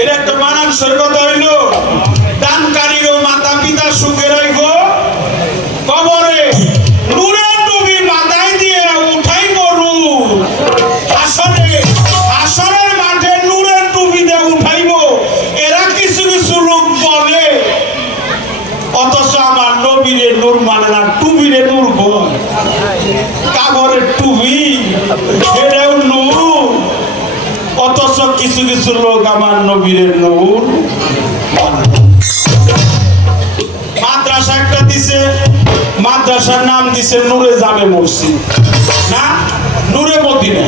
এটা একটা মানানসই কথা হইল, দানকারীরও মাতা পিতা সুখে রাখো, কবরে নূরের নবী মাথায় দিয়ে উঠাই গরু, হাসরের মাঠে নূরের টুপি দিয়ে উঠাইব। এরা কিছু কিছু লোক বলে, অথচ আমার নবীরে নূর মানে না, টুপিরে নূর বল। কাগরের টুপি এটাও নূর, অথচ কিছু কিছু লোক আমার নবীরে নূর। মাদ্রাসা একটা দিছে, মাদ্রাসার নাম দিছে নূরে জামে মসজিদ, না নূরে মদিনা,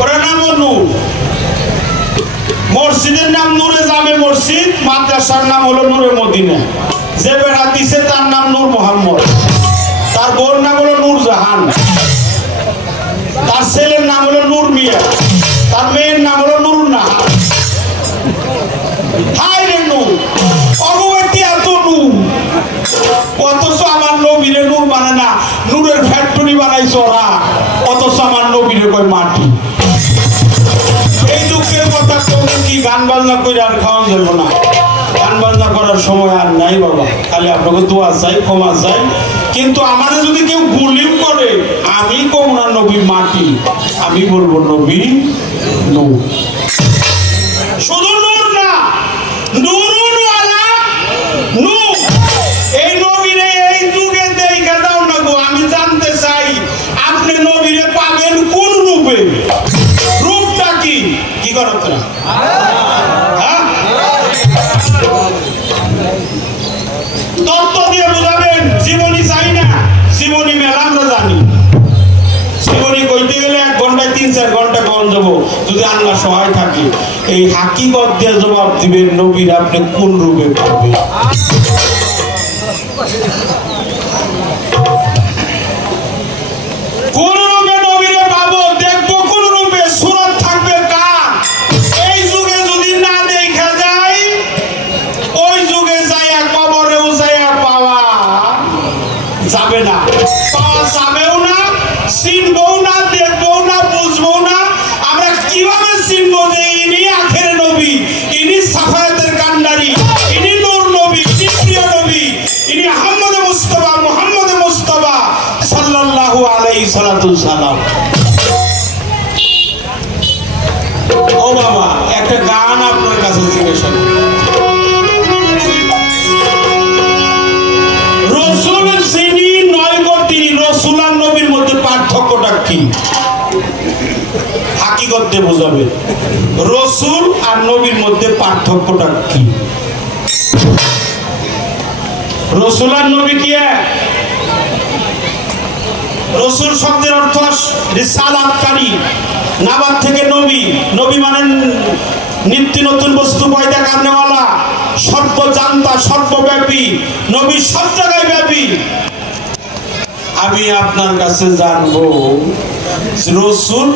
ওরা নামও নূর। মসজিদের নাম নূরে জামে মসজিদ, মাদ্রাসার নাম হলো নূরে মদিনা। যে বেড়া দিছে তার নাম নূর মোহাম্মদ, তার বোর নাম হলো নূর জাহান, তার ছেলের নাম হলো নূর মিয়া, তার মেয়ের নাম হলো নূর নাহার। হায় রে নূর, অগবতী এত নূর, অথচ আমার নবীরে নূর মানে না, নূরের ফ্যাক্টরি বানাইছে ওরা, অথচ আমার নবীরে কয় মাটি। এই দুঃখের কথা তোমরা কি গান বাজনা করে আর খাওয়া যাবে না? গান বাজনা করার সময় আর নাই বাবা, খালি আপনাকে দোয়া চাই, ক্ষমা চাই। কিন্তু আমাদের যদি কেউ গুলিও করে, আমি কম না নবী মাটি, আমি বলবো নবী নূর। শুধু নূর না, নূরুন ওয়ালা নূর। এই নবীরে এই যুগে দেখা দাও না গো, আমি জানতে চাই আপনি নবীরে পাবেন কোন রূপে? রূপটা কি? কি করো তোরা? তত্ত্ব দিয়ে বুঝাবেন, জীবনী চাই না। জীবনী মেলা আমরা জানি, জীবনী কইতে গেলে 1 ঘন্টায় 3-4 ঘন্টা কম যাবো, যদি আল্লাহ সহায় থাকে। এই হাকিকত দিয়ে জবাব দিবেন নবীর আপনি কোন রূপে পাবেন। কোন রূপে নবীরে পাবো, দেখবো কোন রূপে, সুরত থাকবে কার? এই যুগে যদি না দেখা যায়, ওই যুগে যাইয়া কবরেও যাইয়া পাওয়া যাবে না, পাওয়া যাবেও না, চিনবও না, দেখবও না, বুঝবও না। আমরা কিভাবে চিনবো যে ইনি আখের নবী, ইনি সাফায়াতের কান্ডারি, ইনি নূর নবী, ইনি প্রিয় নবী, ইনি আহমদ মুস্তাফা, মুহাম্মদ মুস্তাফা সাল্লাল্লাহু আলাইহি সাল্লাম। ও বাবা, একটা গান আপনার কাছে জিজ্ঞাসা করি, রসুল যিনি নয় গো তিনি, রসুল আর নবীর মধ্যে পার্থক্যটা কি? হাকিকত দিয়ে বোঝাবে, রসুল আর নবীর মধ্যে পার্থক্যটা কি? রসুল আর নবী কি এক? রসুল শব্দের অর্থ রিসালাতকারী, নাবাদ থেকে নবী। নবী মানে নিত্য নতুন বস্তু পয়দা করনেওয়ালা, সর্বজান্তা, সর্বব্যাপী। নবী সব জায়গায় ব্যাপী। আমি আপনার কাছে জানবো রসুল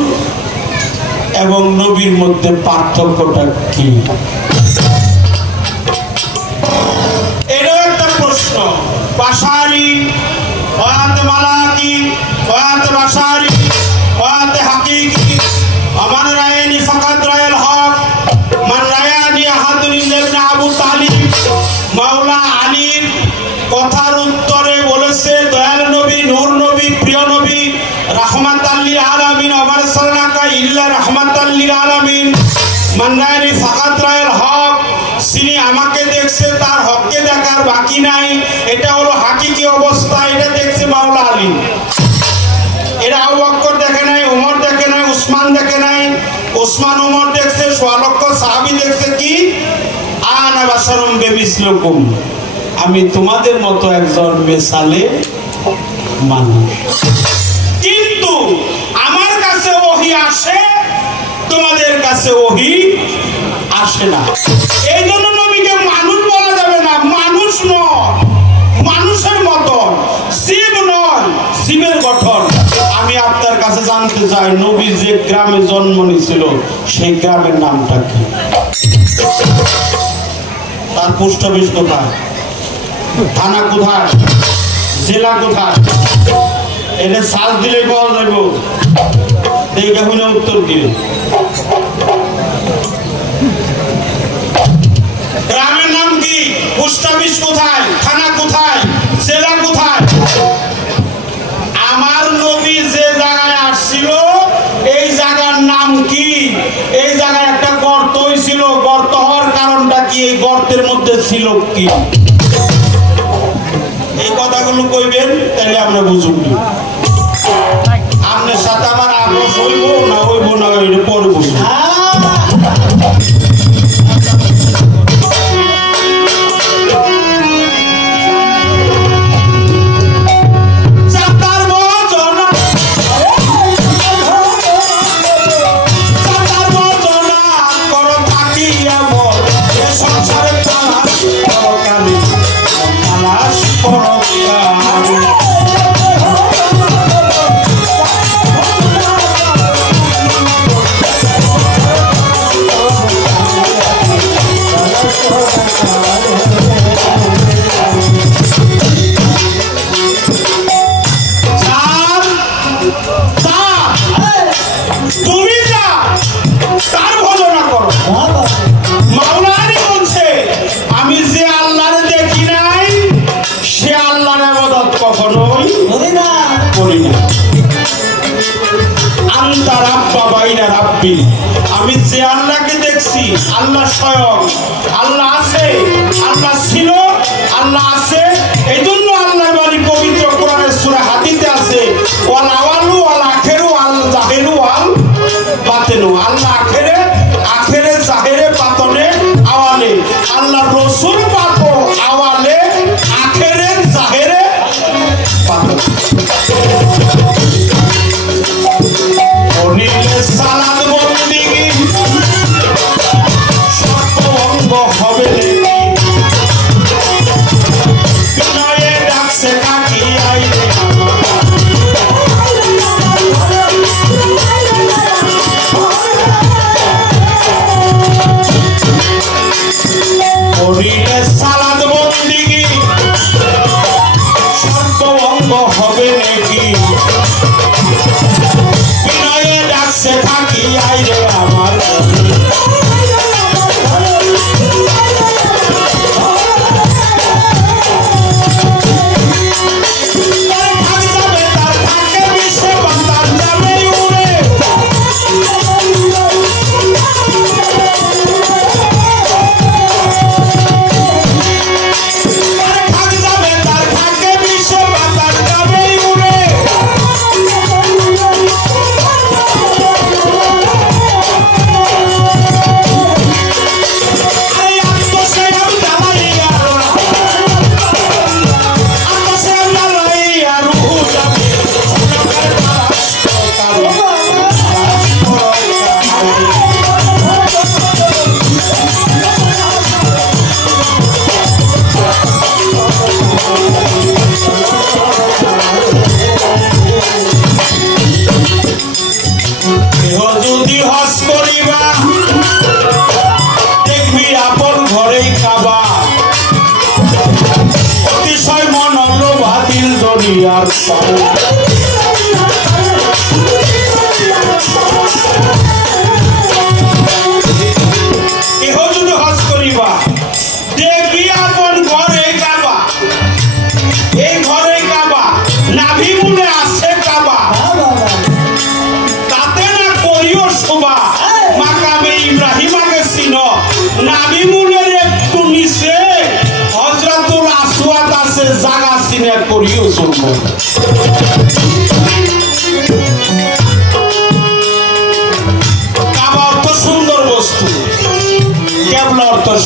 এবং নবীর মধ্যে পার্থক্যটা কি? এটাও একটা প্রশ্ন। বাশারি ওয়াতে মালাকি ওয়াতে বাশারি ওয়াতে হাকিকি, আমার রায়নি ফাকাত রায়াল হক, মান রায়ানি আহাদুন ইবনে আবু তালিব। মাওলা আলীর কথার উত্তরে বলেছে, দয়াল নবী, নূর নবী, প্রিয় নবী, রাহমাতাল লিল আলামিন, ওয়া সাল্লাকা ইল্লা রাহমাতাল লিল আলামিন। মান রায়ানি ফাকাত রায়াল হক, যিনি আমাকে দেখছে তার হককে দেখার বাকি নাই। এটা হলো হাকিকি অবস্থা, এটা দেখছে মাওলা আলী। এরা আবু বকর দেখে নাই, ওমর দেখে নাই, উসমান দেখে নাই। উসমান ওমর দেখছে, 100 লক্ষ সাহাবী দেখছে কি? আনা বাশারুম বিমিসলিকুম, আমি তোমাদের মতো একজন মেসালে মানুষ, কিন্তু আমার কাছে ওহী আসে, তোমাদের কাছে ওহী আসে না। এই জন্য নবীকে মানুষ বলা যাবে না, মানুষ নয়, মানুষের মতন, জীব নয়, জীবের গঠন। আমি আপনার কাছে জানতে চাই, নবী যে গ্রামে জন্ম নিয়েছিল সেই গ্রামের নামটা কি? তার পোস্ট অফিস কোথায়, থানা কোথায়, জেলা কোথায়? এটা সার্চ দিলেই পাওয়া যাবে। এইটা হইলে উত্তর দিলে পোস্ট অফিস কোথায়, থানা কোথায়, জেলা কোথায়? আমার নবী যে জায়গায় আসছিল এই জায়গার নাম কি? এই জায়গায় একটা গর্ত হয়েছিল, গর্ত হওয়ার কারণটা কি? এই গর্তের মধ্যে ছিল কি? এই কথাগুলো কইবেন, তাহলে আমরা বুঝুন। আপনার সাথে আমার আপোষ হইব না হইব না, পরে বুঝুন। আমি যে আল্লাহকে দেখছি, আল্লাহ স্বয়ং, আল্লাহ আছে, আল্লাহ ছিল, আল্লাহ আছে। এই জন্য আল্লাহর বাণী পবিত্র কোরআনের সূরা হাদীসে আছে, ওয়াল আওয়ালু ওয়াল আখিরু ওয়াল জাহিরু ওয়াল বাতিনু। আল্লাহ আখেরে, আখেরে জাহিরে বাতনে আওয়ালে। আল্লাহ রাসূল পাক আওয়ালে, আখেরে জাহিরে বাতনে। ওনিলে সালাত বন্দেগি সর্বঙ্গ হবে বিনয়ে ডাকছে কাকি আইরে। ওনিলে সালাত বন্দেগি সর্বঙ্গ হবে নাকি বিনয়ে ডাকছে থাকি আইরে আমার।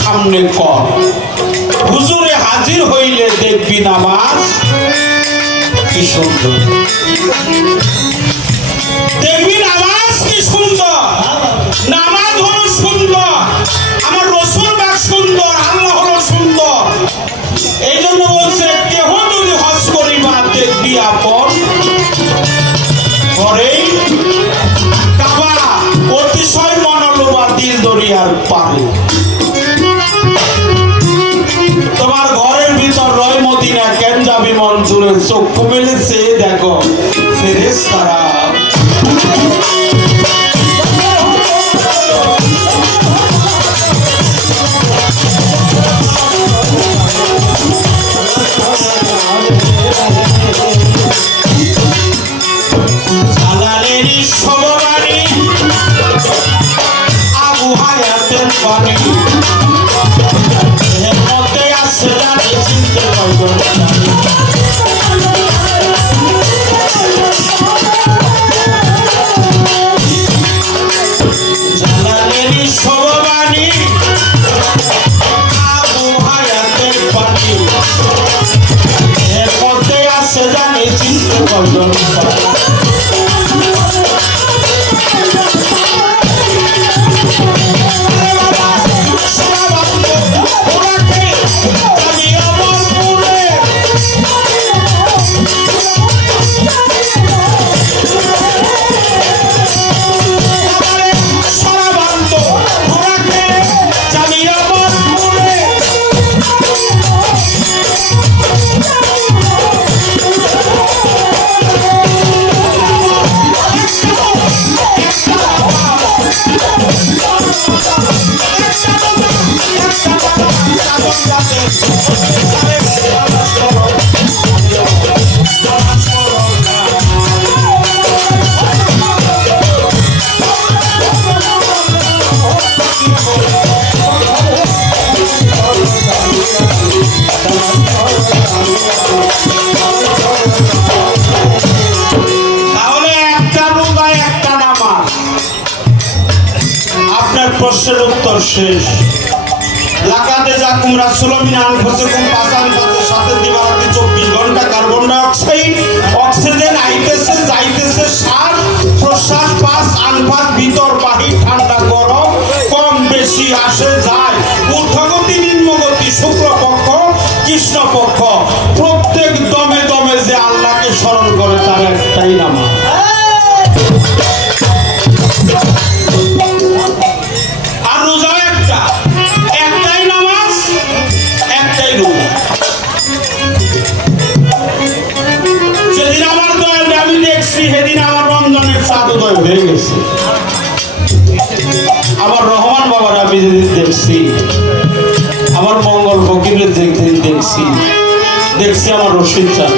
সামনে কর হুজুরে হাজির হইলে দেখবি নামাজ কি সুন্দর, দেখবি নামাজ কি সুন্দর। নামাজ হলো সুন্দর, আমার রাসূল পাক সুন্দর, আল্লাহ হলো সুন্দর। এই জন্য বলছে কেহ যদি হজ করিবা দেখবি আপন ঘরে কাবা, অতিশয় মনোলোভা দিল দরিয়ার পারে। তোমার ঘরের ভিতর রয় মদিনা, কেন যাবি মন দূরে? চক্ষু মেলে চেয়ে দেখো ফেরেশতারা। হায়াতের পানি এর মধ্যে আছে জানি চিনতে পারবো জালালেরই সববাণী আবু হায়াতের পানি এর মধ্যে আছে জানি চিনতে পারবো প্রশ্নের উত্তর শেষ লাকাতে জাকুম রাসূলুম মিন আনফুসিকুম পাঁচের সাথে দিবারাতি 24 ঘন্টা কার্বন ডাই অক্সাইড অক্সিজেন আইতেছে যাইতেছে শ্বাস প্রশ্বাস পাস আনফাস ভিতর বাহির ঠান্ডা গরম কম বেশি আসে যায় ঊর্ধ্বগতি নিম্নগতি শুক্রপক্ষ কৃষ্ণপক্ষ প্রত্যেক দমে দমে যে আল্লাহকে স্মরণ করে তার একটাই নামাজ আমার রহমান বাবার আমি দেখছি আমার মঙ্গল ফকিরের দেখছি দেখছি আমার রশিদ চান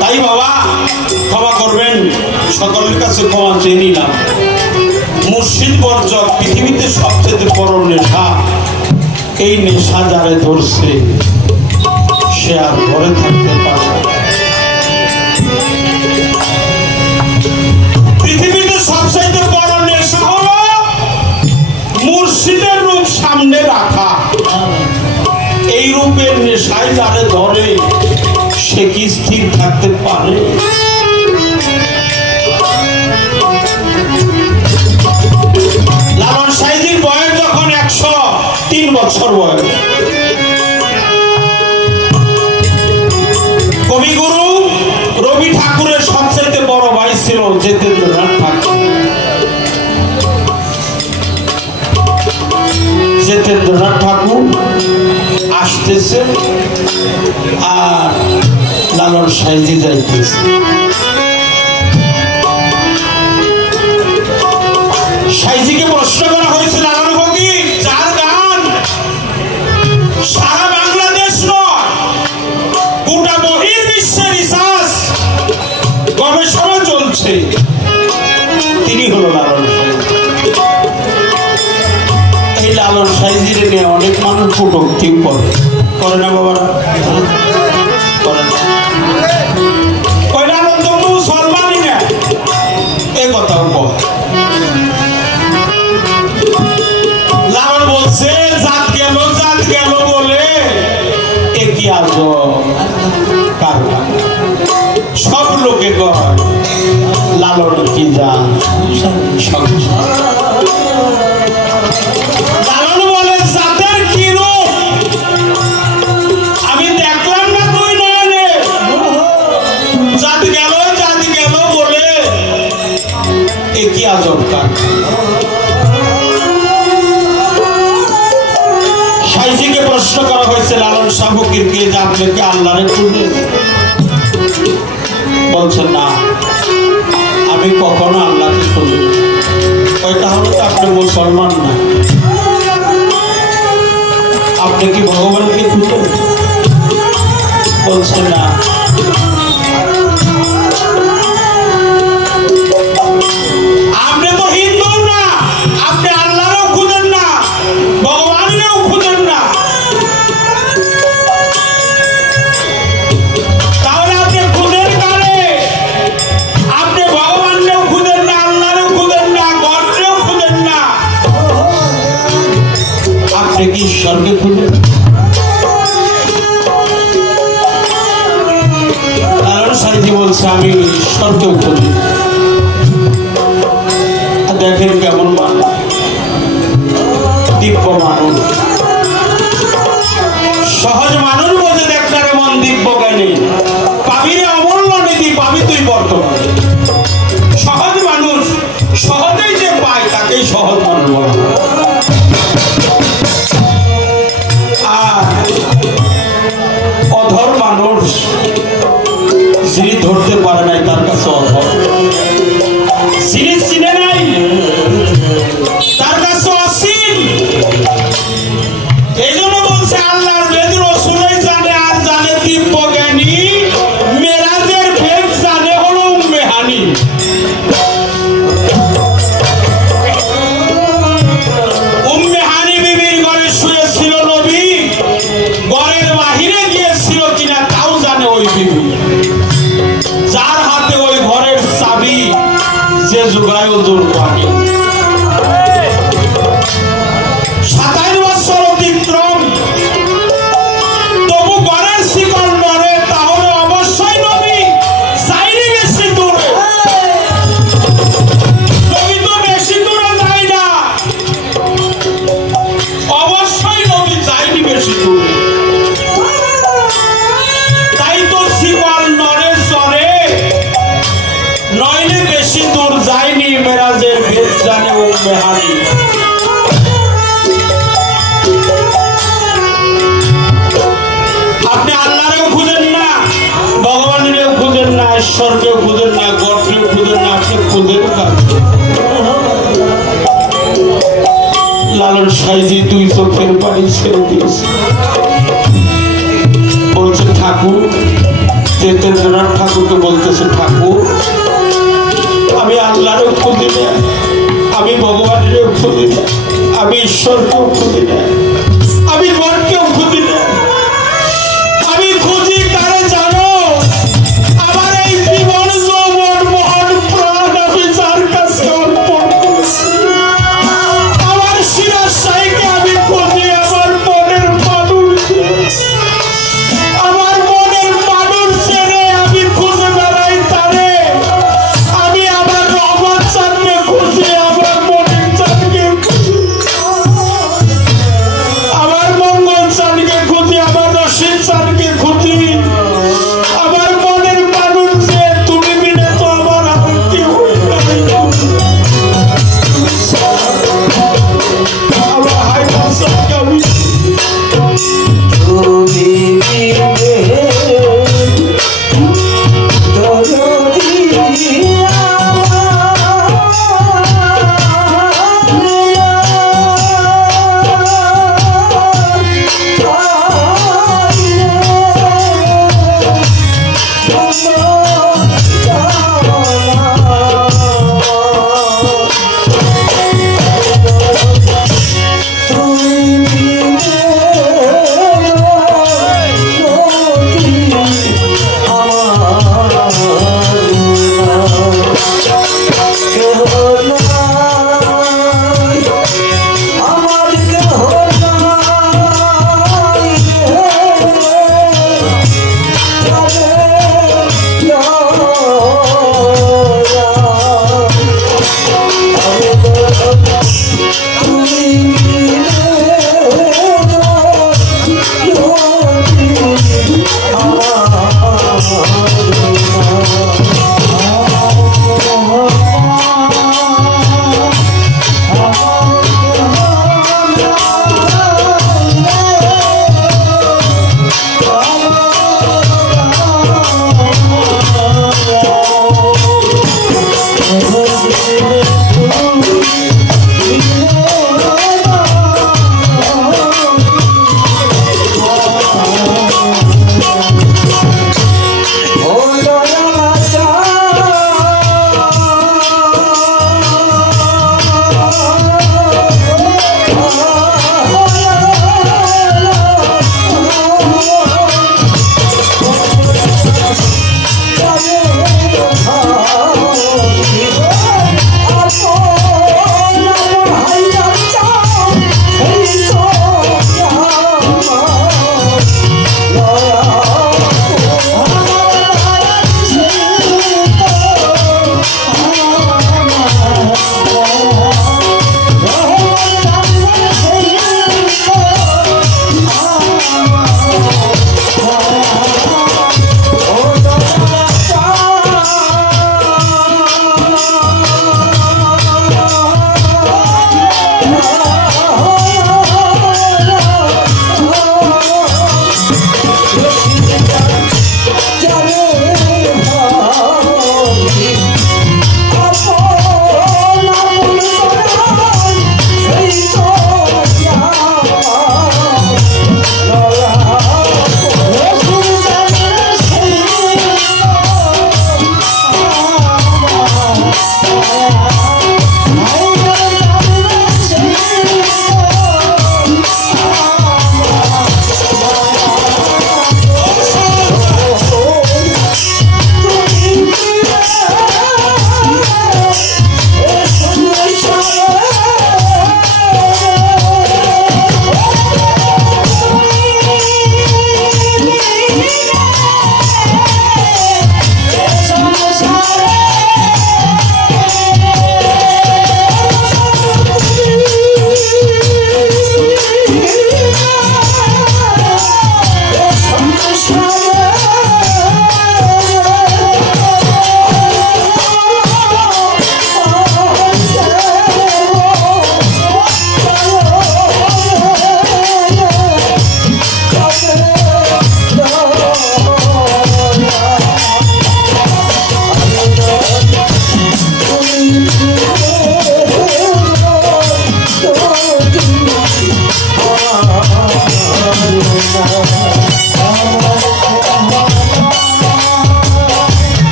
তাই বাবা ক্ষমা করবেন সকলের কাছে ক্ষমা চেয়ে নিলাম মুর্শিদ বর্জক পৃথিবীতে সবচেয়ে বড় নেশা এই নেশা যারে ধরছে সে আর ঘরে থাকতে পারে না পৃথিবীতে সবচাইতে বড় নেশা হলো মুর্শিদের রূপ সামনে রাখা এই রূপের নেশায় যারে ধরে সে কি স্থির থাকতে পারে লালন সাইজির বয়স যখন 103 বছর বয়স কবিগুরু রবি ঠাকুরের সবচেয়ে বড় ভাই ছিল জিতেন্দ্রনাথ ঠাকুর জিতেন্দ্রনাথ ঠাকুর আসতেছে আর লালন সাইজি যাইতেছে সাইজিকে প্রশ্ন করা হয়েছিল লালন ফকির যার গান সারা বাংলাদেশ নয় গোটা বহির্বিশ্বে রিসার্চ গবেষণা চলছে তিনি হলো লালন এই লালন সাইজিরে নিয়ে অনেক মানুষ কটূক্তি করে না বাবারা করে না ওই লালন তো মুসলমানই না এই কথাও কয় লালন বলছে জাত গেল বলে এ কি আজব কারবার সব লোকে কয় লালন কি জান সংসার লালন বলে জাতের কি রূপ আমি দেখলাম না তুই নয়নে জাত গেল বলে এ কি আজব কারবার সাইজিকে প্রশ্ন করা হয়েছে লালন শাহ ফকিরকে যে আপনি কি আল্লাহরে খুঁজে বলছেন না আমি কখনো আল্লাহকে খুঁজি ওই তাহলে তো আপনি মুসলমান না আপনি কি ভগবানকে খুঁজেন বলছেন না আপনি তো হিন্দু বলছে আমি ঈশ্বরকেও খুঁজি। দেখেন কেমন মানুষ, দিব্য মানুষ, সহজ মানুষ বলছে দেখলার এমন দিব্য জ্ঞানী পাবি রে অমূল্য নিধি পাবি তুই বর্তমান। সহজ মানুষ সহজেই যে পায় তাকেই সহজ মানুষ বলা। আর অধর মানুষ যিনি ধরতে পারে নাই তার কাছে অধর, যিনি চিনে নাই তার কাছে অসীম। এই জন্য বলছে আল্লাহর বেদ রসুলই জানে আর জানে দিব্য জ্ঞানী, মেরাজের ভেদ জানে হলো উম্মেহানি। উম্মেহানি বিবির ঘরে শুয়েছিল নবী, ঘরের বাহিরে গিয়েছিল কিনা তাও জানে ওই বিবি, যার হাতে ওই ঘরের চাবি যে জোগায় ওজোর পানি। 27 বছর অতিক্রম তবু ঘরের শিকল নড়ে, তাহলে অবশ্যই নবী যায়নি বেশি দূরে। নবী তো বেশি দূরে যায় না, অবশ্যই নবী যায়নি বেশি দূরে। তাই তো শিকল নড়ে চড়ে, নইলে বেশি দূর যায়নি, মেরাজের ভেদ জানে উম্মেহানি। আপনি আল্লাহরেও খুঁজেন না, ভগবানেরও খুঁজেন না, ঈশ্বরকেও খুঁজেন না, গডকেও খুঁজেন না, আপনি খুঁজেন কাকে? লালন সাইজি দুই চোখের পানি ছেড়ে দিয়েছে, বলছে ঠাকুর, তেজেন্দ্রনাথ ঠাকুরকে বলতেছে ঠাকুর আমি আল্লাহরও খুঁজি না, আমি ভগবানেরও খুঁজি না, আমি ঈশ্বরকেও খুঁজি না, আমি গডকেও খুঁজি না, আমি খুঁজি কারে জানো? আমার এই জীবন যৌবন মহান প্রাণ আমি যার কাছে অর্পণ করেছি। আমার শিরা সাইকে আমি খুঁজি, আমার মনের মানুষকে, আমার মনের মানুষ ছেড়ে আমি খুঁজে বেড়াই তারে। আমি আমার রহমত চাঁদকে খুঁজি, আমার মনের চাঁদকে খুঁজি।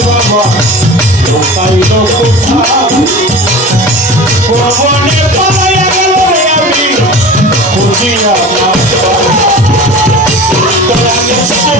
বাবা লোকাইল কোথায় প্রবণে পালাইয়া গেল রে আমি বুঝিয়া না দয়া গেছে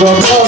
গগন